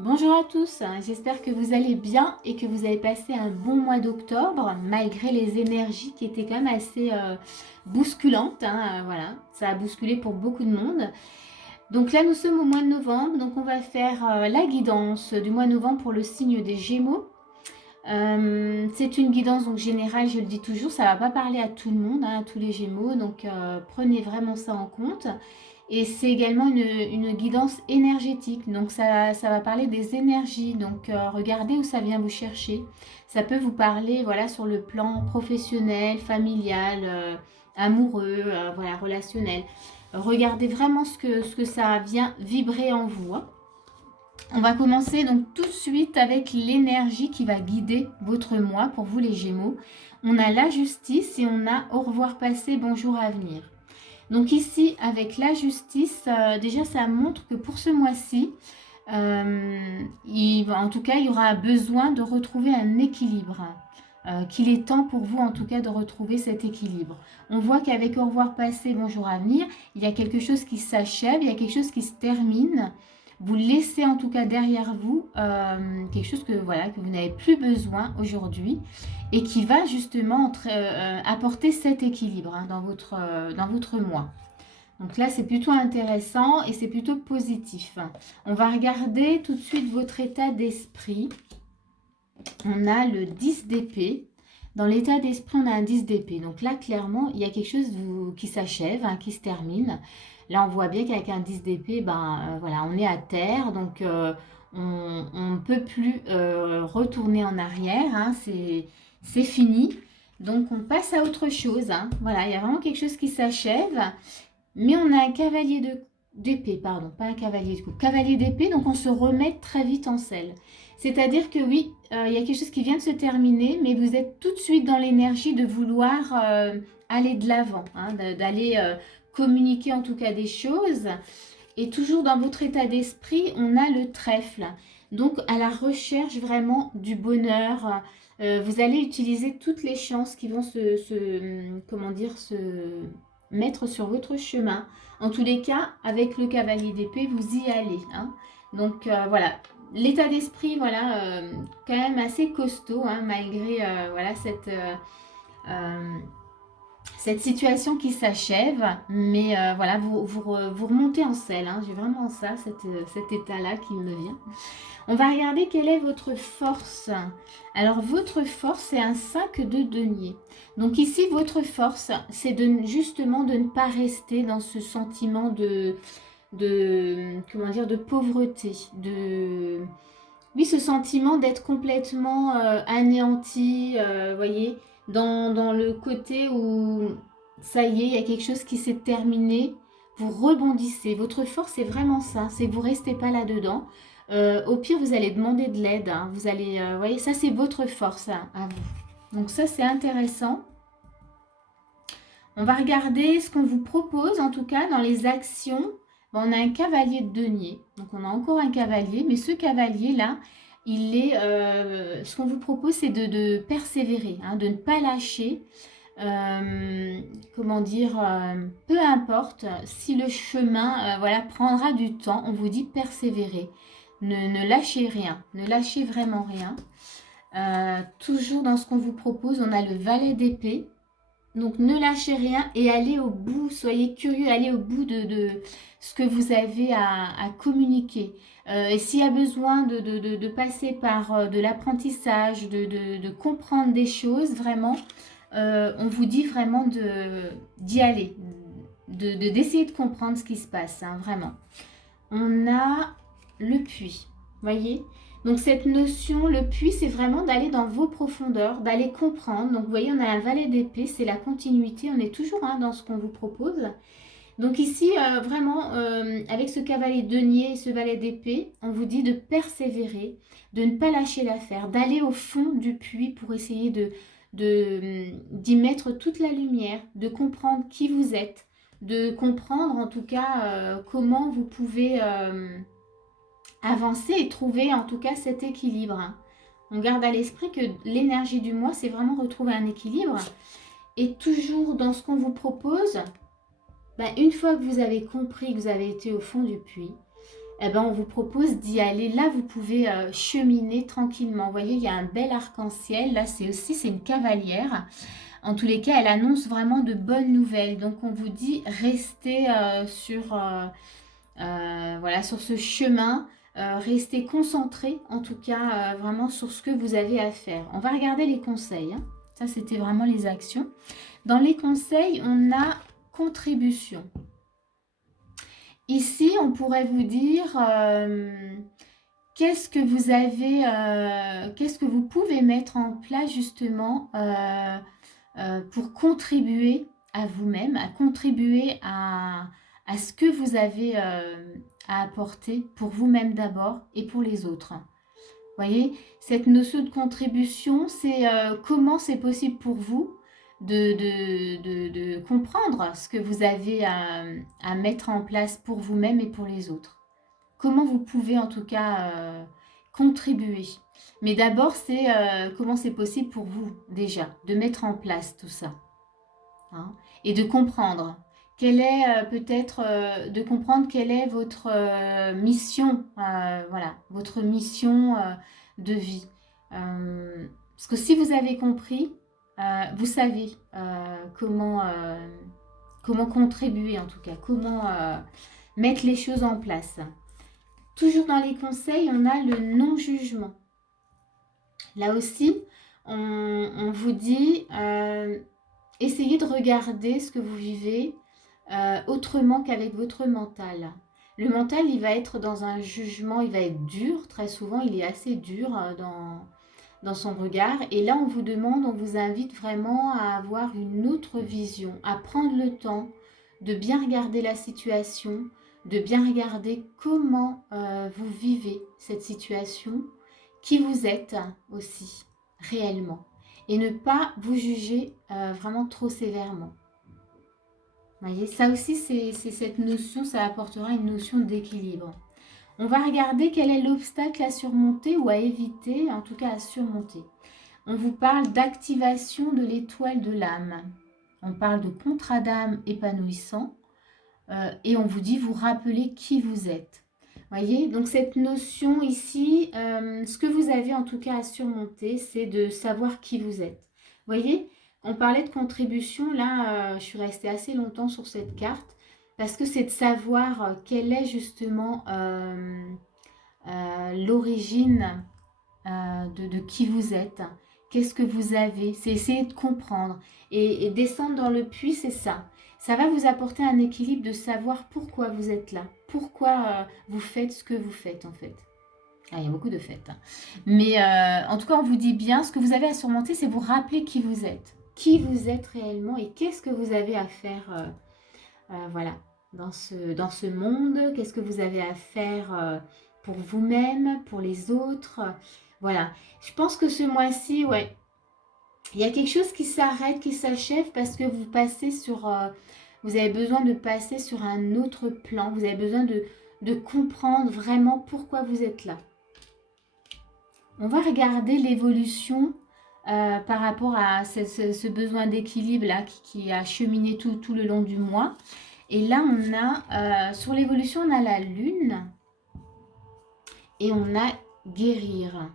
Bonjour à tous, j'espère que vous allez bien et que vous avez passé un bon mois d'octobre malgré les énergies qui étaient quand même assez bousculantes. Voilà, ça a bousculé pour beaucoup de monde. Donc là, nous sommes au mois de novembre, donc on va faire la guidance du mois de novembre pour le signe des Gémeaux. C'est une guidance donc générale, je le dis toujours, ça ne va pas parler à tout le monde, à tous les Gémeaux, donc prenez vraiment ça en compte. Et c'est également une guidance énergétique, donc ça va parler des énergies, donc regardez où ça vient vous chercher. Ça peut vous parler voilà, sur le plan professionnel, familial, amoureux, voilà, relationnel. Regardez vraiment ce que ça vient vibrer en vous. On va commencer donc tout de suite avec l'énergie qui va guider votre mois pour vous les Gémeaux. On a la justice et on a au revoir passé, bonjour à venir. Donc ici, avec la justice, déjà ça montre que pour ce mois-ci, en tout cas, il y aura besoin de retrouver un équilibre. Qu'il est temps pour vous en tout cas de retrouver cet équilibre. On voit qu'avec au revoir passé, bonjour à venir, il y a quelque chose qui s'achève, il y a quelque chose qui se termine. Vous laissez en tout cas derrière vous quelque chose que, voilà, que vous n'avez plus besoin aujourd'hui et qui va justement apporter cet équilibre dans votre mois. Donc là, c'est plutôt intéressant et c'est plutôt positif. On va regarder tout de suite votre état d'esprit. On a le 10 d'épée. Dans l'état d'esprit, on a un 10 d'épée. Donc là, clairement, il y a quelque chose qui s'achève, qui se termine. Là, on voit bien qu'avec un 10 d'épée, voilà, on est à terre. Donc, on ne peut plus retourner en arrière. C'est fini. Donc, on passe à autre chose. Voilà, il y a vraiment quelque chose qui s'achève. Mais on a un cavalier d'épée, pardon, pas un cavalier de coupe. Cavalier d'épée, donc on se remet très vite en selle. C'est-à-dire que oui, il y a quelque chose qui vient de se terminer, mais vous êtes tout de suite dans l'énergie de vouloir aller de l'avant, d'aller communiquer en tout cas des choses. Et toujours dans votre état d'esprit, on a le trèfle. Donc à la recherche vraiment du bonheur. Vous allez utiliser toutes les chances qui vont comment dire, se mettre sur votre chemin. En tous les cas, avec le cavalier d'épée, vous y allez. Donc voilà, l'état d'esprit, voilà, quand même assez costaud, malgré voilà cette situation qui s'achève. Mais voilà, vous remontez en selle. J'ai vraiment ça, cet état-là qui me vient. On va regarder quelle est votre force. Alors, votre force, c'est un 5 de denier. Donc ici, votre force, c'est justement de ne pas rester dans ce sentiment comment dire, de pauvreté, oui, ce sentiment d'être complètement anéanti, voyez, dans le côté où ça y est, il y a quelque chose qui s'est terminé, vous rebondissez. Votre force, c'est vraiment ça, c'est vous restez pas là-dedans. Au pire, vous allez demander de l'aide. Vous allez, voyez, ça c'est votre force à vous. Donc ça c'est intéressant. On va regarder ce qu'on vous propose, en tout cas dans les actions. On a un cavalier de denier. Donc on a encore un cavalier, mais ce cavalier-là, ce qu'on vous propose, c'est de persévérer, de ne pas lâcher. Comment dire, peu importe si le chemin voilà, prendra du temps, on vous dit persévérer. Ne lâchez rien, ne lâchez vraiment rien. Toujours dans ce qu'on vous propose, on a le valet d'épée. Donc ne lâchez rien et allez au bout, soyez curieux, allez au bout de ce que vous avez à communiquer. Et s'il y a besoin de passer par de l'apprentissage, de comprendre des choses, vraiment, on vous dit vraiment d'y aller, d'essayer de comprendre ce qui se passe, vraiment. On a le puits, voyez. Donc cette notion, le puits, c'est vraiment d'aller dans vos profondeurs, d'aller comprendre. Donc vous voyez, on a un valet d'épée, c'est la continuité, on est toujours dans ce qu'on vous propose. Donc ici, vraiment, avec ce cavalier denier et ce valet d'épée, on vous dit de persévérer, de ne pas lâcher l'affaire, d'aller au fond du puits pour essayer d'y mettre toute la lumière, de comprendre qui vous êtes, de comprendre en tout cas comment vous pouvez avancer et trouver en tout cas cet équilibre. On garde à l'esprit que l'énergie du mois, c'est vraiment retrouver un équilibre. Et toujours dans ce qu'on vous propose, une fois que vous avez compris que vous avez été au fond du puits, eh ben, on vous propose d'y aller. Là, vous pouvez cheminer tranquillement. Vous voyez, il y a un bel arc-en-ciel. Là, c'est une cavalière. En tous les cas, elle annonce vraiment de bonnes nouvelles. Donc, on vous dit, restez voilà, sur ce chemin. Restez concentré, en tout cas, vraiment sur ce que vous avez à faire. On va regarder les conseils, hein. Ça, c'était vraiment les actions. Dans les conseils, on a contribution. Ici, on pourrait vous dire qu'est-ce que vous avez, qu'est-ce que vous pouvez mettre en place justement pour contribuer à vous-même, à contribuer à ce que vous avez à apporter pour vous-même d'abord et pour les autres. Vous voyez, cette notion de contribution, c'est comment c'est possible pour vous de comprendre ce que vous avez à mettre en place pour vous-même et pour les autres. Comment vous pouvez en tout cas contribuer. Mais d'abord, c'est comment c'est possible pour vous déjà de mettre en place tout ça. Hein, et de comprendre. Quelle est peut-être de comprendre quelle est votre mission, voilà, votre mission de vie. Parce que si vous avez compris, vous savez comment contribuer en tout cas, comment mettre les choses en place. Toujours dans les conseils, on a le non-jugement. Là aussi, on vous dit, essayez de regarder ce que vous vivez autrement qu'avec votre mental. Le mental, il va être dans un jugement, il va être dur, très souvent, il est assez dur dans son regard. Et là, on vous demande, on vous invite vraiment à avoir une autre vision, à prendre le temps de bien regarder la situation, de bien regarder comment vous vivez cette situation, qui vous êtes aussi réellement, et ne pas vous juger vraiment trop sévèrement. Vous voyez, ça aussi, c'est cette notion, ça apportera une notion d'équilibre. On va regarder quel est l'obstacle à surmonter ou à éviter, en tout cas à surmonter. On vous parle d'activation de l'étoile de l'âme. On parle de contrat d'âme épanouissant. Et on vous dit, vous rappelez qui vous êtes. Voyez, donc cette notion ici, ce que vous avez en tout cas à surmonter, c'est de savoir qui vous êtes. Voyez, on parlait de contribution, là, je suis restée assez longtemps sur cette carte, parce que c'est de savoir quelle est justement l'origine de qui vous êtes, qu'est-ce que vous avez, c'est essayer de comprendre. Et descendre dans le puits, c'est ça. Ça va vous apporter un équilibre de savoir pourquoi vous êtes là, pourquoi vous faites ce que vous faites en fait. Ah, il y a beaucoup de fêtes. Hein. Mais en tout cas, on vous dit bien, ce que vous avez à surmonter, c'est vous rappeler qui vous êtes réellement et qu'est-ce que vous avez à faire voilà, dans ce monde, qu'est-ce que vous avez à faire pour vous-même, pour les autres. Voilà, je pense que ce mois-ci, ouais, il y a quelque chose qui s'arrête, qui s'achève parce que vous passez sur... vous avez besoin de passer sur un autre plan. Vous avez besoin de comprendre vraiment pourquoi vous êtes là. On va regarder l'évolution par rapport à ce besoin d'équilibre là qui a cheminé tout le long du mois. Et là, on a, sur l'évolution, on a la lune et on a guérir.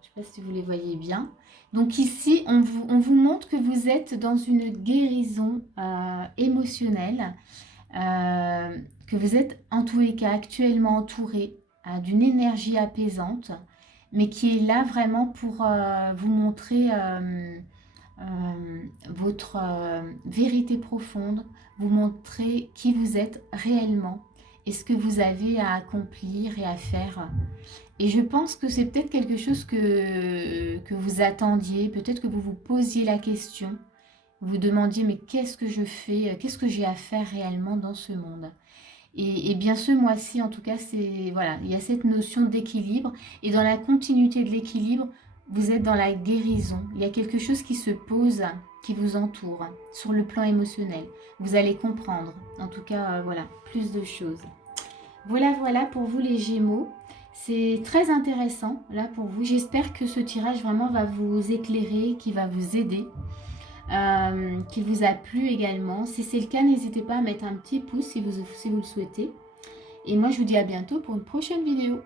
Je ne sais pas si vous les voyez bien. Donc ici, on vous montre que vous êtes dans une guérison émotionnelle, que vous êtes en tous les cas actuellement entouré d'une énergie apaisante, mais qui est là vraiment pour vous montrer votre vérité profonde, vous montrer qui vous êtes réellement et ce que vous avez à accomplir et à faire. Et je pense que c'est peut-être quelque chose que vous attendiez, peut-être que vous vous posiez la question, vous vous demandiez mais qu'est-ce que je fais, qu'est-ce que j'ai à faire réellement dans ce monde. Et bien ce mois-ci en tout cas, voilà, il y a cette notion d'équilibre et dans la continuité de l'équilibre, vous êtes dans la guérison. Il y a quelque chose qui se pose, qui vous entoure sur le plan émotionnel. Vous allez comprendre, en tout cas voilà, plus de choses. Voilà pour vous les Gémeaux. C'est très intéressant là pour vous. J'espère que ce tirage vraiment va vous éclairer, qui va vous aider, qu'il vous a plu également. Si c'est le cas, n'hésitez pas à mettre un petit pouce si vous le souhaitez. Et moi, je vous dis à bientôt pour une prochaine vidéo.